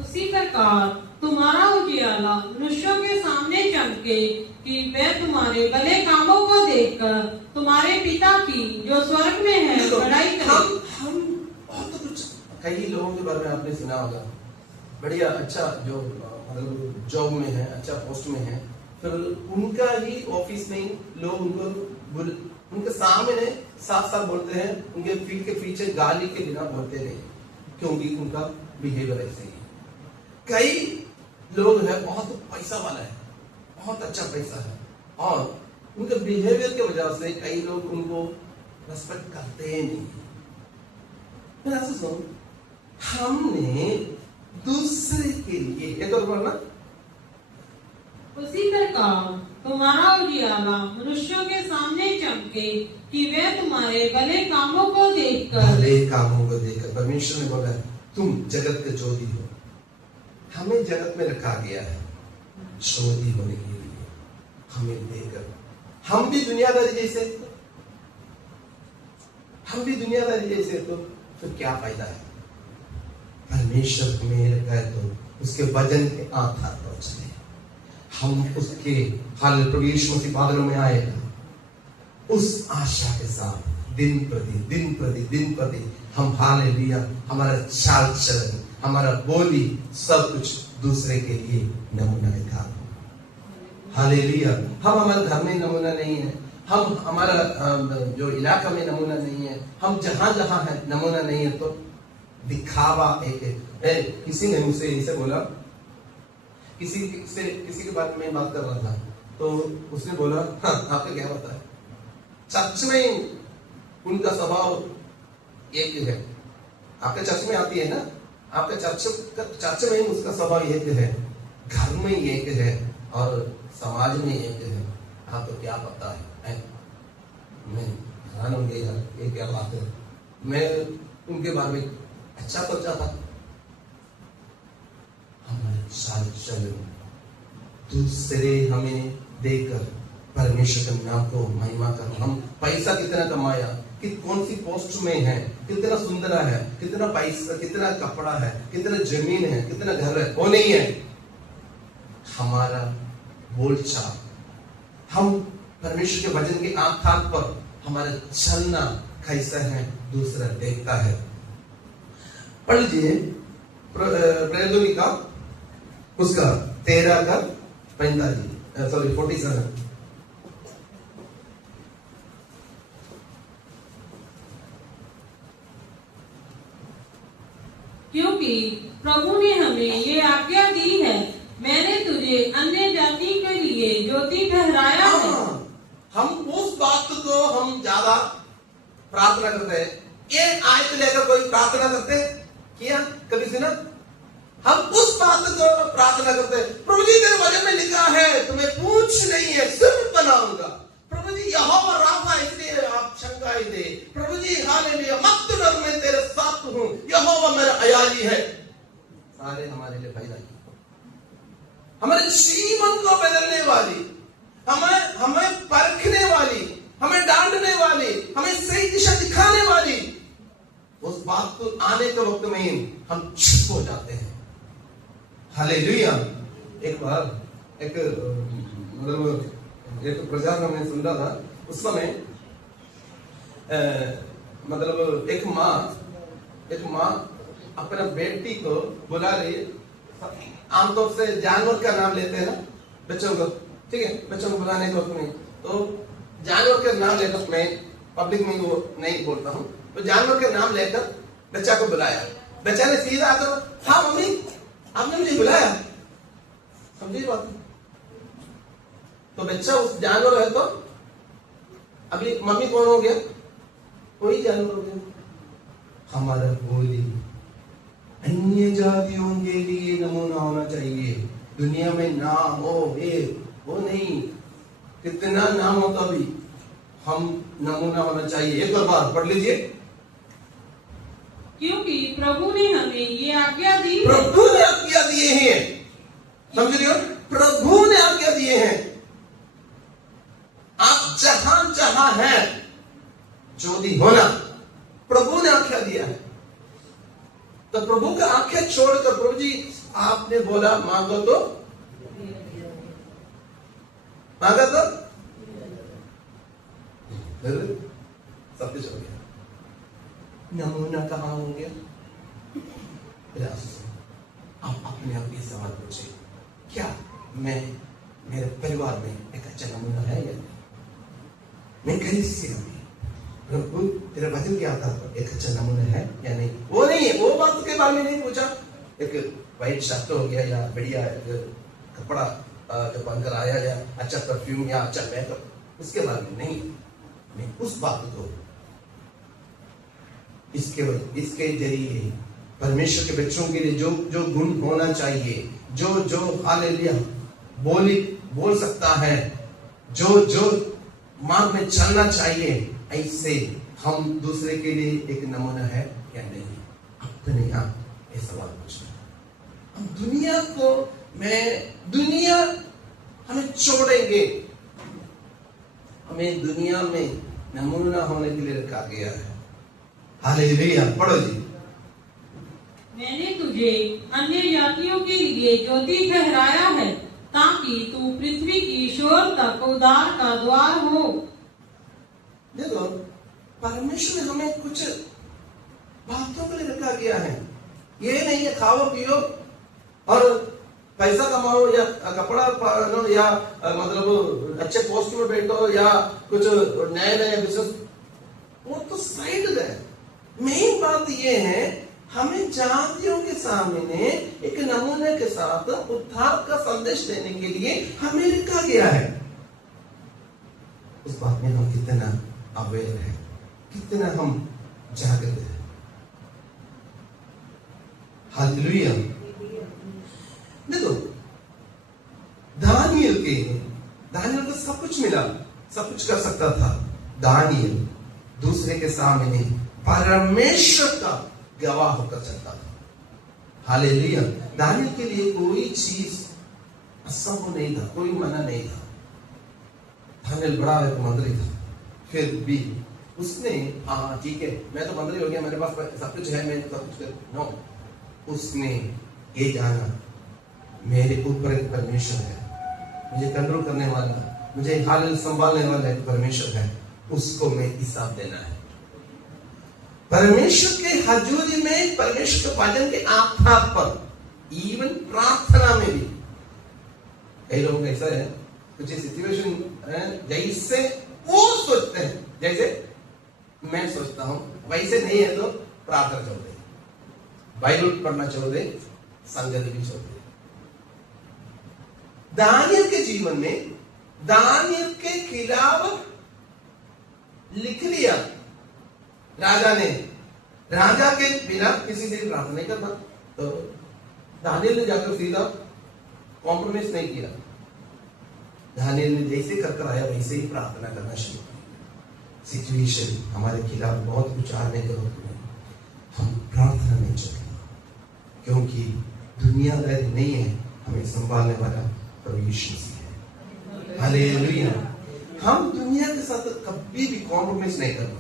उसी प्रकार तुम्हारा उजियाला मनुष्यों के सामने चमके कि वे तुम्हारे भले कामों को देखकर तुम्हारे पिता की जो स्वर्ग में है बड़ाई करें। हम बहुत कुछ, कई लोगों के बारे में आपने सुना होगा, बढ़िया अच्छा जो मतलब जॉब में है, अच्छा पोस्ट में है, फिर उनका ही ऑफिस में लोग उनके सामने साफ साफ बोलते हैं, उनके पीठ के पीछे गाली के बिना बोलते नहीं, क्योंकि उनका बिहेवियर ऐसे ही है। कई लोग हैं बहुत पैसा वाला है, बहुत अच्छा पैसा है, और उनके बिहेवियर की वजह से कई लोग उनको रेस्पेक्ट करते ही नहीं। मैं ऐसा सुन, हमने दूसरे के लिए एक और बोलना, उसी प्रकार तुम्हारा उजियाला मनुष्यों के सामने चमके कि वे तुम्हारे भले कामों को देखकर परमेश्वर ने बोला तुम जगत के ज्योति हो। हमें जगत में रखा गया है ज्योति होने के लिए, हमें देकर हम भी दुनियादारी जैसे तो फिर क्या फायदा है। परमेश्वर हमें रखा है तो उसके वजन के आधार पर चले, हम उसके हाल प्रवेश मसीह बादलों में आएगा उस आशा के साथ दिन प्रति हम हालेलुया, हमारा चाल चलन, हमारा बोली सब कुछ दूसरे के लिए नमूना दिखा। हालेलुया, हम हमारे घर में नमूना नहीं है, हम हमारा जो इलाका में नमूना नहीं है, हम जहां जहां है नमूना नहीं है, तो दिखावा एक किसी ने मुझसे इसे बोला, किसी के बारे में बात कर रहा था, तो उसने बोला हाँ आपका क्या पता है, चर्च में उनका स्वभाव एक है, आपके चर्च में आती है ना, आपके चर्च में उसका स्वभाव एक है, घर में एक है और समाज में एक है। आपको क्या पता है? मैं हैरान हो गया, ये क्या बात है। मैं उनके बारे में अच्छा सोचा था। हमारे चाल चलन दूसरे हमें देकर परमेश्वर के नाम को महिमा करो। हम पैसा कितना कमाया, कौन सी पोस्ट में है, कितना सुंदर है, कितना पैसा, कितना कपड़ा है, कितना जमीन है, कितना घर है, वो नहीं है हमारा बोलचाल। हम परमेश्वर के वचन के आधार पर हमारा चलना कैसा है दूसरा देखता है। पढ़ लीजिए प्रेरितों का उसका 47। क्योंकि प्रभु ने हमें ये आज्ञा दी है, मैंने तुझे अन्य जाति के लिए ज्योति ठहराया है। हम उस बात को हम ज्यादा प्रार्थना करते हैं। ये आयत लेकर कोई प्रार्थना करते किया कभी सुना? हम उस बात को प्रार्थना करते हैं, प्रभु जी तेरे वचन में लिखा है तुम्हें पूछ नहीं है सिर्फ बनाऊंगा। प्रभु जी यहोवा राफा, इसलिए आप शंका ही दे। प्रभु जी हालेलुया, मत डर, मैं तेरे साथ हूं, यहोवा मेरा अयाली है। सारे हमारे लिए फायदा, हमारे जीवन को बदलने वाली, हमें परखने वाली, हमें डांटने वाली, हमें सही दिशा दिखाने वाली, उस बात को आने के वक्त में हम चुप हो जाते हैं। हालेलुया। एक बार एक प्रचार में सुन रहा था, उस समय मतलब एक माँ अपना बेटी को बुला रही है। आमतौर से जानवर का नाम लेते हैं ना बच्चों को, ठीक है, बच्चों को बुलाने के वक्त में तो जानवर का नाम लेकर, मैं पब्लिक में वो नहीं बोलता हूँ, तो जानवर का नाम लेकर बच्चा को बुलाया। बच्चा ने सीधा आकर हाँ मम्मी आपने मुझे बुलाया, समझिए बात। तो बच्चा उस जानवर है तो अभी मम्मी कौन हो गया? कोई जानवर हो गया। हमारा बोली अन्य जातियों के लिए नमूना होना चाहिए। दुनिया में नाम हो वो नहीं, कितना नाम होता भी हम नमूना होना चाहिए। एक और बात पढ़ लीजिए। क्योंकि प्रभु ने हमें ये आज्ञा दी है। प्रभु ने आज्ञा दिए हैं, समझ रहे हो? प्रभु ने आज्ञा दिए हैं। आप जहां जहां हैं ज्योति होना, प्रभु ने आज्ञा दिया है। तो प्रभु का आज्ञा छोड़कर प्रभु जी आपने बोला मांगो तो मांगा तो सब कुछ हो गया। नमूना कहां हो गया? आप अपने आप ये सवाल पूछे, क्या मैं मेरे परिवार में एक अच्छा नमूना है या नहीं? मैं कैसे प्रभु तेरा वचन क्या था, एक अच्छा नमूना है या नहीं? वो नहीं है, वो बात के बारे में नहीं पूछा। एक वाइट शर्ट हो गया या बढ़िया कपड़ा जो बनकर आया या अच्छा परफ्यूम या अच्छा मेकअप, उसके बारे में नहीं। मैं उस बात को इसके जरिए परमेश्वर के बच्चों के लिए जो जो गुण होना चाहिए, जो जो हालेलुया बोल सकता है, जो जो मार्ग में चलना चाहिए, ऐसे हम दूसरे के लिए एक नमूना है या नहीं? अपने आप ये सवाल पूछना। हम दुनिया हमें छोड़ेंगे। हमें दुनिया में नमूना होने के लिए रखा गया है। हालेलुया, पढ़ो जी। मैंने तुझे अन्य जातियों के लिए ज्योति ठहराया है, ताकि तू पृथ्वी की शोर तक उद्धार का द्वार हो। देखो, परमेश्वर ने हमें कुछ बातों के लिए रखा गया है। ये नहीं है खाओ पियो और पैसा कमाओ या कपड़ा पहनो या मतलब अच्छे पोस्ट में बैठो या कुछ नए नए बिजनेस, वो तो साइड है। मेन बात ये है, हमें जातियों के सामने एक नमूने के साथ उद्धार का संदेश देने के लिए हमें लिखा गया है। उस बात में हम कितना अवेयर है, कितना हम जागृत है। हालेलुया। देखो, दानियल को सब कुछ मिला, सब कुछ कर सकता था। दानियल दूसरे के सामने परमेश्वर का गवाह होकर चलता था। हालेलुया। दानियल के लिए कोई चीज असंभव नहीं था, कोई मना नहीं था। दानियल बड़ा एक मंत्री था, फिर भी उसने हाँ ठीक है, मैं तो मंत्री हो गया, मेरे पास सब कुछ है, मैं सब कुछ कर नो, उसने ये जाना मेरे ऊपर एक परमेश्वर है, मुझे कंट्रोल करने वाला, मुझे हाल संभालने वाला एक परमेश्वर है, उसको मैं हिसाब देना है। परमेश्वर के हजूरी में, परमेश्वर के भजन के आधार पर, इवन प्रार्थना में भी कई लोगों का ऐसा है, कुछ सिचुएशन है जैसे वो सोचते हैं, जैसे मैं सोचता हूं वैसे नहीं है तो प्रार्थना छोड़ दे, बाइबल पढ़ना छोड़ दे, संगत भी छोड़ दे। दानियल के जीवन में दानियल के खिलाफ लिख लिया राजा ने, राजा के बिना किसी से प्रार्थना नहीं करना, तो दानियल ने जाकर सीधा कॉम्प्रोमाइज नहीं किया। दानियल ने जैसे कर आया वैसे ही प्रार्थना करना शुरू किया। सिचुएशन हमारे खिलाफ बहुत कुछ आने के वक्त में हम प्रार्थना नहीं छोड़ेंगे, क्योंकि दुनियादारी नहीं है, हमें संभालने वाला प्रभु यीशु मसीह है। हालेलुया। हम दुनिया के साथ कभी भी कॉम्प्रोमाइज नहीं करना।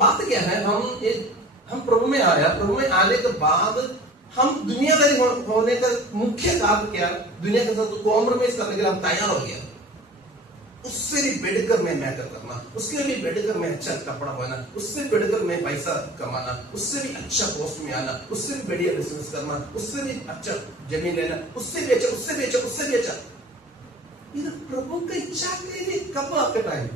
बात क्या है, हम प्रभु में आया, प्रभु में आने के बाद हम दुनियादारी होने का मुख्य कारण क्या, दुनिया के साथ कॉम्प्रोमाइज करने के लिए हम तैयार हो गया। उससे भी बढ़कर मैं मैटर करना, उसके भी बढ़कर मैं अच्छा कपड़ा पहनना, उससे बढ़कर मैं पैसा कमाना, उससे भी अच्छा पोस्ट में आना, उससे भी बढ़िया बिजनेस करना, उससे भी अच्छा जमीन लेना, उससे भी अच्छा, उससे भी अच्छा, उससे भी अच्छा। ये प्रभु की इच्छा के लिए कब आपका टाइम,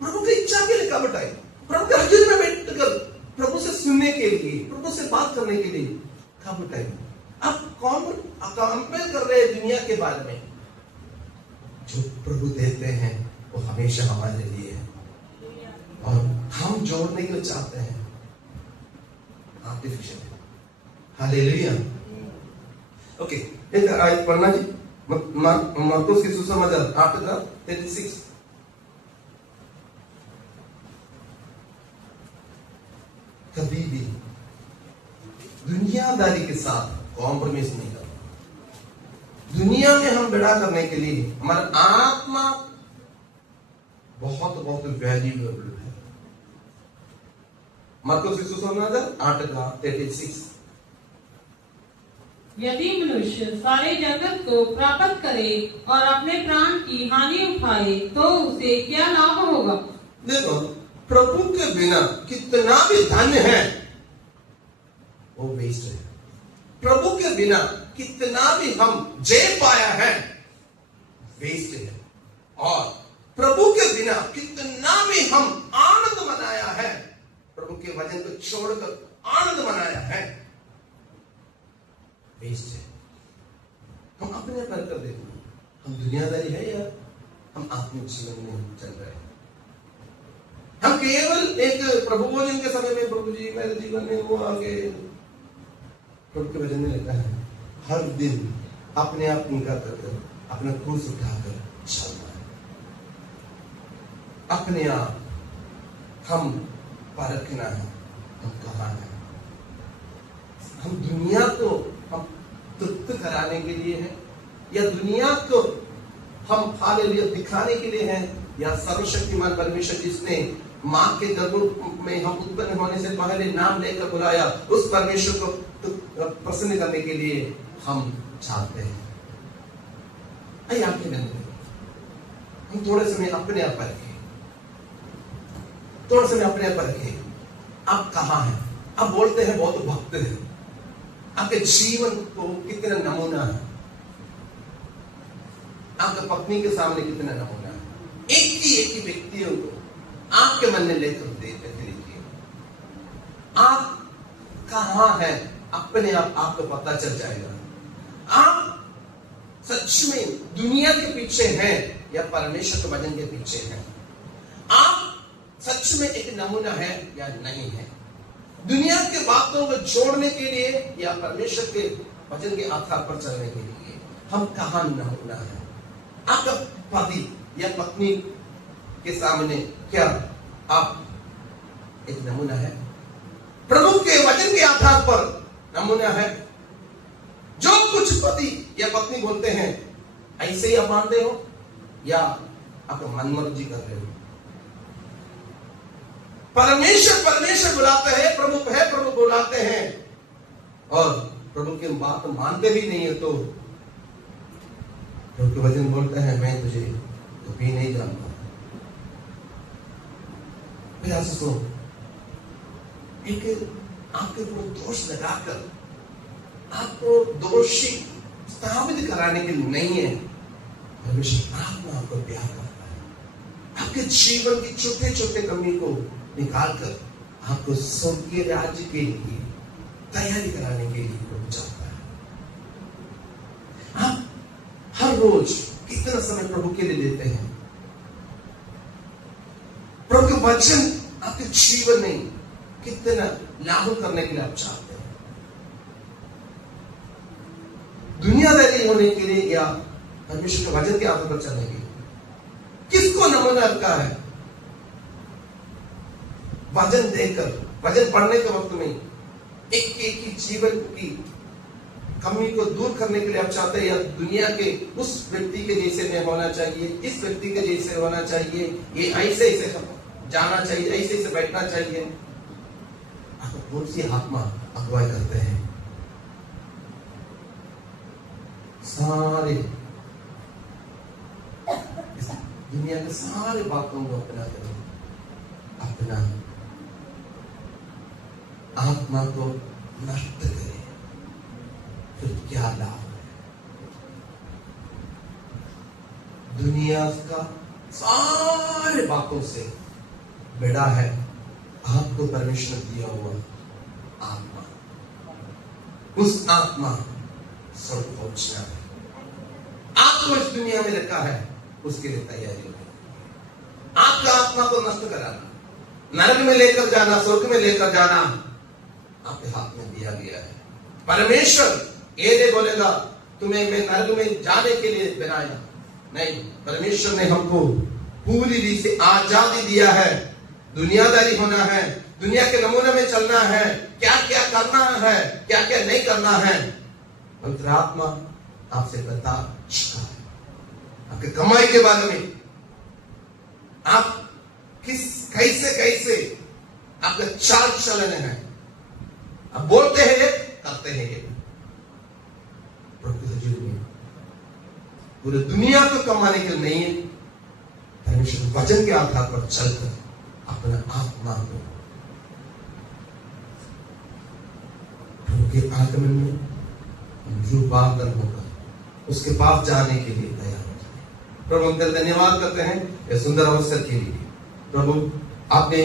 प्रभु की इच्छा के लिए कब टाइम, प्रभु के हजूर में बैठकर प्रभु से सुनने के लिए, प्रभु से बात करने के लिए कब टाइम? आप कंपेयर कर रहे हैं दुनिया के बारे में, जो प्रभु देते हैं वो हमेशा हमारे लिए है, और हम जोड़ने के लिए चाहते हैं आर्टिफिशियल। हालेलुया। ओके, एक आयत पढ़ना जी, मरकुस की सुसमाचार 8:36। कभी भी दुनियादारी के साथ कॉम्प्रोमाइज नहीं करना। दुनिया में हम बड़ा करने के लिए हमारा आत्मा बहुत बहुत वैल्यूएबल है। मरकुस की सुसमाचार 8:36। यदि मनुष्य सारे जगत को प्राप्त करे और अपने प्राण की हानि उठाए तो उसे क्या लाभ होगा? देखो, प्रभु के बिना कितना भी धन है वो वेस्ट है। प्रभु के बिना कितना भी हम जय पाया है वेस्ट है, और प्रभु के बिना कितना भी हम आनंद मनाया है, प्रभु के वचन को छोड़कर आनंद मनाया है, वेस्ट है। हम अपने पर कर देखो, हम दुनियादारी है या हम आत्मिक जीवन में चल रहे हैं? हम केवल एक प्रभु भोजन के समय में प्रभु जी मेरे जीवन में वो आगे, प्रभु के वचन में लिखा है हर दिन अपने आप निकाल कर अपना क्रूस उठाकर चलना है। अपने आप हम परखना है हम कहाँ हैं। हम दुनिया को हम तृप्त कराने के लिए हैं, या दुनिया को हम हालेलुया दिखाने के लिए हैं, या सर्वशक्तिमान परमेश्वर जिसने मां के गर्भ में हम उत्पन्न होने से पहले नाम लेकर बुलाया, उस परमेश्वर को प्रसन्न करने के लिए हम चाहते हैं। आइए आंखें बंद करें, हम थोड़े समय अपने आप रखें, थोड़े समय अपने आप रखें। आप कहाँ हैं? आप बोलते हैं बहुत भक्त हैं, आपके जीवन को कितना नमूना है, आपके पत्नी के सामने कितना नमूना है। एक ही व्यक्तियों को आपके मन में लेकर देखिए, आप कहाँ हैं, अपने आप आपको पता चल जाएगा। आप सच में दुनिया के पीछे हैं या परमेश्वर के वचन के पीछे हैं? आप सच में एक नमूना है या नहीं है? दुनिया के बातों को जोड़ने के लिए या परमेश्वर के वचन के आधार पर चलने के लिए हम कहाँ नमूना है? आपका पति या पत्नी के सामने क्या आप एक नमूना है? प्रभु के वचन के आधार पर नमूना है? जो कुछ पति या पत्नी बोलते हैं ऐसे ही आप मानते हो, या आप मनमर्जी कर रहे हो? परमेश्वर बुलाते हैं, प्रभु बुलाते हैं, और प्रभु की बात मानते भी नहीं है, तो प्रभु के वचन बोलते हैं मैं तुझे कभी नहीं जानता। एक आपके ऊपर दोष लगाकर आपको दोषी स्थापित कराने के लिए नहीं है। परमेश्वर आत्मा आपको प्यार करता है, आपके जीवन की छोटे छोटे कमी को निकालकर आपको स्वर्गीय राज्य के लिए तैयारी कराने के लिए प्रभु चाहता है। आप हर रोज कितना समय प्रभु के लिए देते हैं? प्रभु के वचन आपके जीवन में कितना लागू करने के लिए आप चाहते हैं? दुनियादारी होने के लिए या परमेश्वर के वचन के आधार पर चलने के लिए? किसको नमूना रखा है? वचन देकर, वचन पढ़ने के वक्त में एक ही जीवन की कमी को दूर करने के लिए आप चाहते हैं, या दुनिया के उस व्यक्ति के जैसे में होना चाहिए, इस व्यक्ति के जैसे होना चाहिए, ये ऐसे जाना चाहिए, ऐसे बैठना चाहिए? आप कौन सी आत्मा अगुवाई करते हैं? सारे दुनिया के सारे बातों को अपना करो, अपना आत्मा को नष्ट करे, फिर क्या लाभ है? दुनिया का सारे बातों से बड़ा है आपको परमेश्वर दिया हुआ आत्मा। उस आत्मा स्वर्ग पहुंचना है। आपको इस दुनिया में रखा है उसके लिए तैयारी हो। आपका आत्मा को नष्ट कराना, नरक में लेकर जाना, स्वर्ग में लेकर जाना आपके हाथ में दिया गया है। परमेश्वर ये नहीं बोलेगा तुम्हें मैं नरक में जाने के लिए बनाया, नहीं, परमेश्वर ने हमको पूरी रीति से आजादी दिया है। दुनियादारी होना है, दुनिया के नमूने में चलना है, क्या क्या करना है, क्या क्या नहीं करना है, पवित्र आत्मा आपसे बता चुका है। आपके कमाई के बारे में, आप किस कैसे कैसे आपका चाल चलन है, आप बोलते हैं करते हैं प्रभु के हजूर में। पूरी दुनिया को कमाने के लिए नहीं है, परमेश्वर वचन के आधार पर चलकर अपना आत्मा को प्रभु के आगमन में रूपांतरण होगा, उसके पास जाने के लिए तैयार हो जाए। प्रभु हम तेरे धन्यवाद करते हैं इस सुंदर अवसर के लिए। प्रभु आपने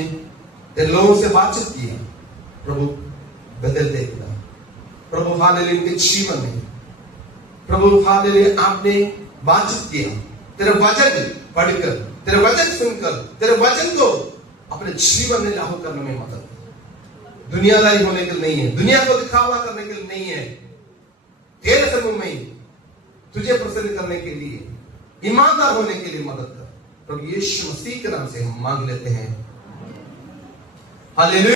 इन लोगों से बातचीत किया, प्रभु बदल देगा प्रभु, हालेलुया उनके जीवन में प्रभु, हालेलुया आपने बातचीत किया, तेरे वचन पढ़कर, तेरे वचन सुनकर, तेरे वचन को अपने जीवन में लागू करने में मदद। दुनियादारी होने के लिए नहीं है, दुनिया को दिखावा करने के लिए नहीं है, तेरे समूह में तुझे प्रसन्न करने के लिए, ईमानदार होने के लिए मदद कर। प्रभु यीशु मसीह के नाम से हम मांग लेते हैं, हालेलुया।